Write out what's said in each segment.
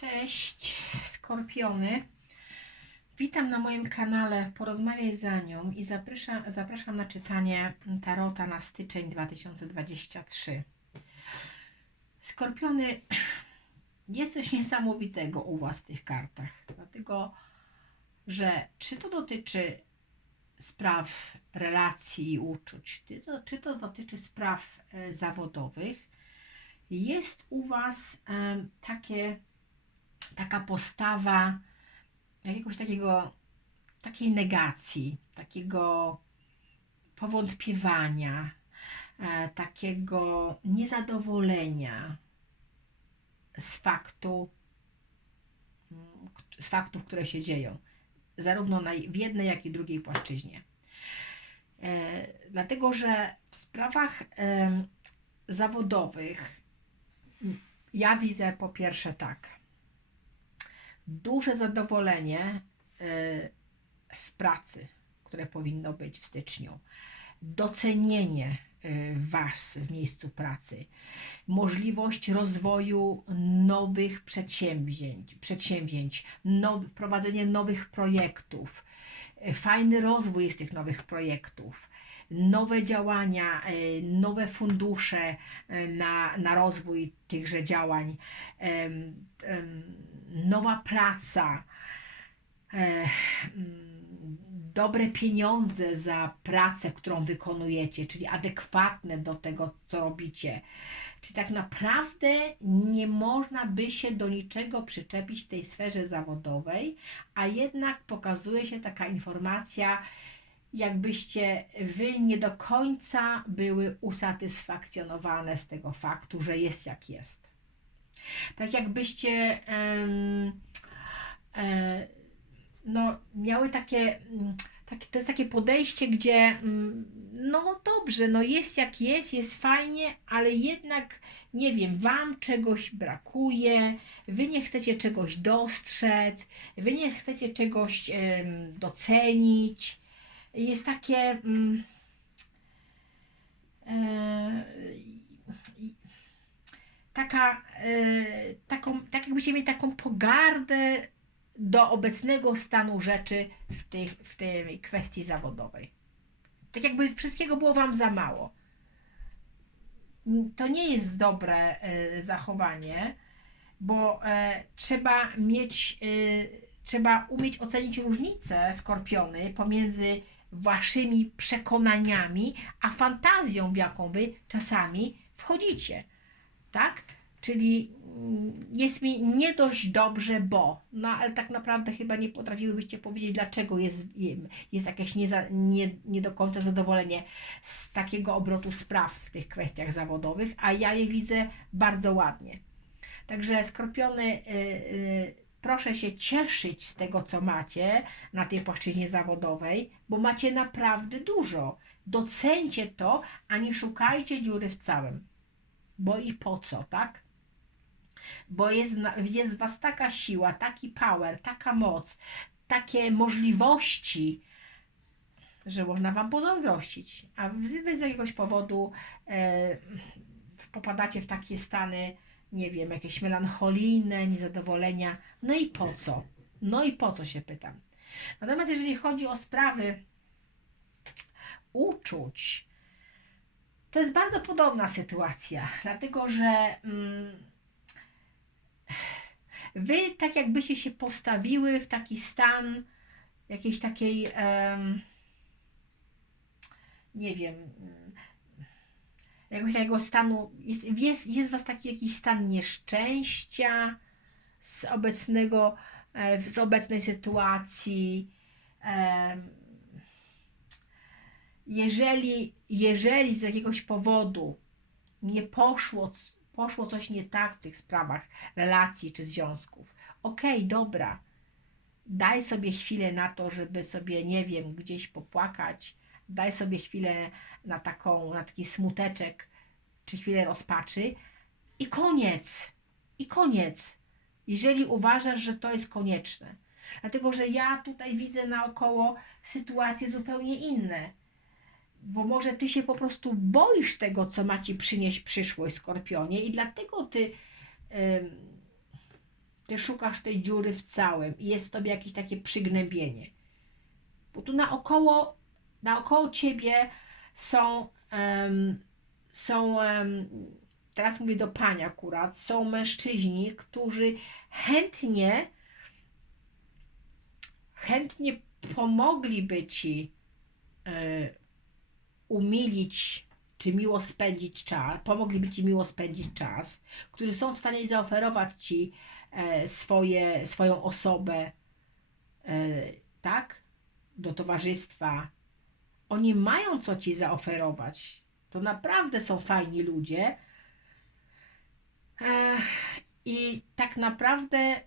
Cześć, skorpiony. Witam na moim kanale Porozmawiaj za nią i zapraszam, zapraszam na czytanie Tarota na styczeń 2023. Skorpiony, jest coś niesamowitego u Was w tych kartach, dlatego że czy to dotyczy spraw relacji i uczuć, czy to, czy to dotyczy spraw e, zawodowych, jest u Was takie, taka postawa jakiegoś takiego, takiej negacji, takiego powątpiewania, e, takiego niezadowolenia z faktu, mm, z faktów, które się dzieją, zarówno na, w jednej, jak i drugiej płaszczyźnie. E, dlatego, że w sprawach zawodowych ja widzę po pierwsze tak. Duże zadowolenie y, w pracy, które powinno być w styczniu. Docenienie y, Was w miejscu pracy. Możliwość rozwoju nowych przedsięwzięć, przedsięwzięć now, wprowadzenie nowych projektów. Y, Fajny rozwój jest tych nowych projektów nowe działania, e, nowe fundusze e, na, na rozwój tychże działań, nowa praca, e, mm, dobre pieniądze za pracę, którą wykonujecie, czyli adekwatne do tego, co robicie. Czy tak naprawdę nie można by się do niczego przyczepić w tej sferze zawodowej, a jednak pokazuje się taka informacja, jakbyście wy nie do końca były usatysfakcjonowane z tego faktu, że jest jak jest. Tak jakbyście e, no, miały takie, mm, takie, to jest takie podejście, gdzie mm, no dobrze, no jest jak jest, jest fajnie, ale jednak nie wiem, wam czegoś brakuje, wy nie chcecie czegoś dostrzec, wy nie chcecie czegoś docenić jest takie. E, taka, e, taką, tak jakbyście mieli taką pogardę do obecnego stanu rzeczy w tej, w tej kwestii zawodowej. Tak jakby wszystkiego było Wam za mało. To nie jest dobre e, zachowanie, bo e, trzeba mieć, trzeba umieć ocenić różnicę skorpiony pomiędzy waszymi przekonaniami, a fantazją, w jaką wy czasami wchodzicie. Tak? Czyli mm, jest mi nie dość dobrze, bo. No ale tak naprawdę chyba nie potrafiłybyście powiedzieć, dlaczego jest, jest jakieś nie, nie, nie do końca zadowolenie z takiego obrotu spraw w tych kwestiach zawodowych, a ja je widzę bardzo ładnie. Także skorpiony. Yy, yy, proszę się cieszyć z tego, co macie na tej płaszczyźnie zawodowej, bo macie naprawdę dużo. Docencie to, a nie szukajcie dziury w całym. Bo i po co, tak? Bo jest, jest w Was taka siła, taki power, taka moc, takie możliwości, że można Wam pozazdrościć. A Wy z jakiegoś powodu e, popadacie w takie stany nie wiem, jakieś melancholijne, niezadowolenia. No i po co? No i po co się pytam? Natomiast jeżeli chodzi o sprawy uczuć, to jest bardzo podobna sytuacja, dlatego że mm, wy tak jakbyście się postawiły w taki stan jakiejś takiej, um, nie wiem, jakoś takiego stanu, jest, jest, jest was taki jakiś stan nieszczęścia z obecnego, e, z obecnej sytuacji. Jeżeli, jeżeli z jakiegoś powodu nie poszło, poszło coś nie tak w tych sprawach relacji czy związków, okej, okay, dobra, daj sobie chwilę na to, żeby sobie, nie wiem, gdzieś popłakać, daj sobie chwilę na, taką, na taki smuteczek, czy chwilę rozpaczy i koniec. I koniec. Jeżeli uważasz, że to jest konieczne. Dlatego, że ja tutaj widzę naokoło sytuacje zupełnie inne. Bo może ty się po prostu boisz tego, co ma ci przynieść przyszłość, skorpionie, i dlatego ty Ty szukasz tej dziury w całym i jest w tobie jakieś takie przygnębienie. Bo tu naokoło, naokoło ciebie są, em, są em, teraz mówię do pani akurat, są mężczyźni, którzy chętnie, chętnie pomogliby ci e, umilić czy miło spędzić czas, pomogliby ci miło spędzić czas, którzy są w stanie zaoferować ci e, swoje, swoją osobę, e, tak, do towarzystwa. Oni mają co ci zaoferować. To naprawdę są fajni ludzie. E, I tak naprawdę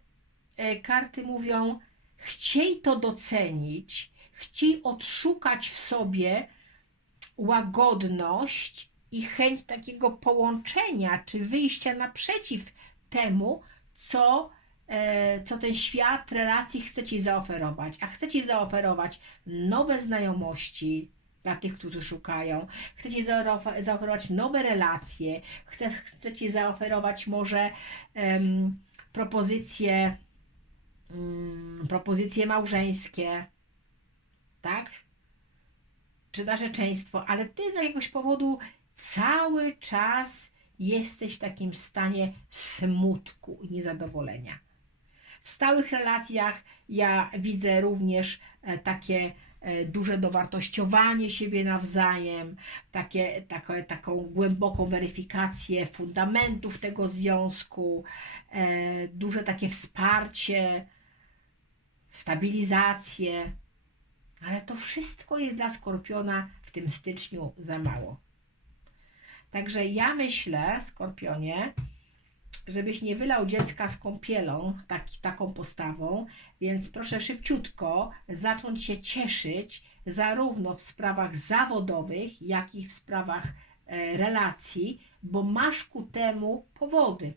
karty mówią, chciej to docenić, chciej odszukać w sobie łagodność i chęć takiego połączenia czy wyjścia naprzeciw temu, co, e, co ten świat relacji chce ci zaoferować. A chce ci zaoferować nowe znajomości dla tych, którzy szukają, chce ci zaofer- zaoferować nowe relacje, chce, chce ci zaoferować może propozycje, mm, propozycje małżeńskie, tak? Czy narzeczeństwo, ale ty z jakiegoś powodu cały czas jesteś w takim stanie smutku i niezadowolenia. W stałych relacjach ja widzę również e, takie e, duże dowartościowanie siebie nawzajem, takie, takie, taką głęboką weryfikację fundamentów tego związku, e, duże takie wsparcie, stabilizację. Ale to wszystko jest dla skorpiona w tym styczniu za mało. Także ja myślę, skorpionie, żebyś nie wylał dziecka z kąpielą tak, taką postawą, więc proszę szybciutko zacząć się cieszyć zarówno w sprawach zawodowych, jak i w sprawach e, relacji, bo masz ku temu powody.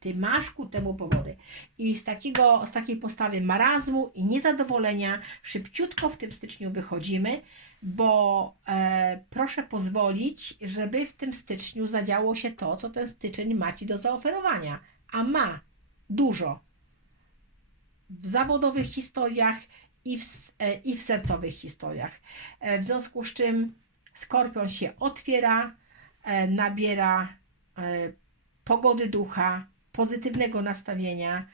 Ty masz ku temu powody. I z, takiego, z takiej postawy marazmu i niezadowolenia szybciutko w tym styczniu wychodzimy, bo e, proszę pozwolić, żeby w tym styczniu zadziało się to, co ten styczeń ma Ci do zaoferowania. A ma dużo. W zawodowych historiach i w, e, i w sercowych historiach. E, w związku z czym skorpion się otwiera, e, nabiera e, pogody ducha, pozytywnego nastawienia,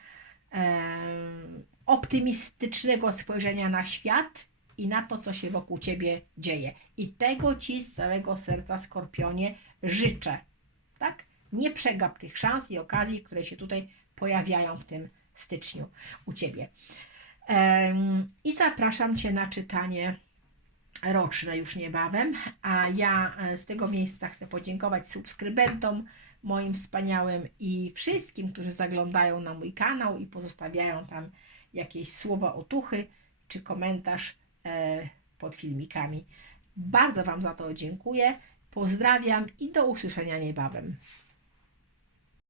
optymistycznego spojrzenia na świat i na to, co się wokół ciebie dzieje. I tego ci z całego serca, skorpionie, życzę. Tak? Nie przegap tych szans i okazji, które się tutaj pojawiają w tym styczniu u ciebie. I zapraszam cię na czytanie roczne już niebawem, a ja e, z tego miejsca chcę podziękować subskrybentom moim wspaniałym i wszystkim, którzy zaglądają na mój kanał i pozostawiają tam jakieś słowa otuchy czy komentarz e, pod filmikami. Bardzo Wam za to dziękuję. Pozdrawiam i do usłyszenia niebawem.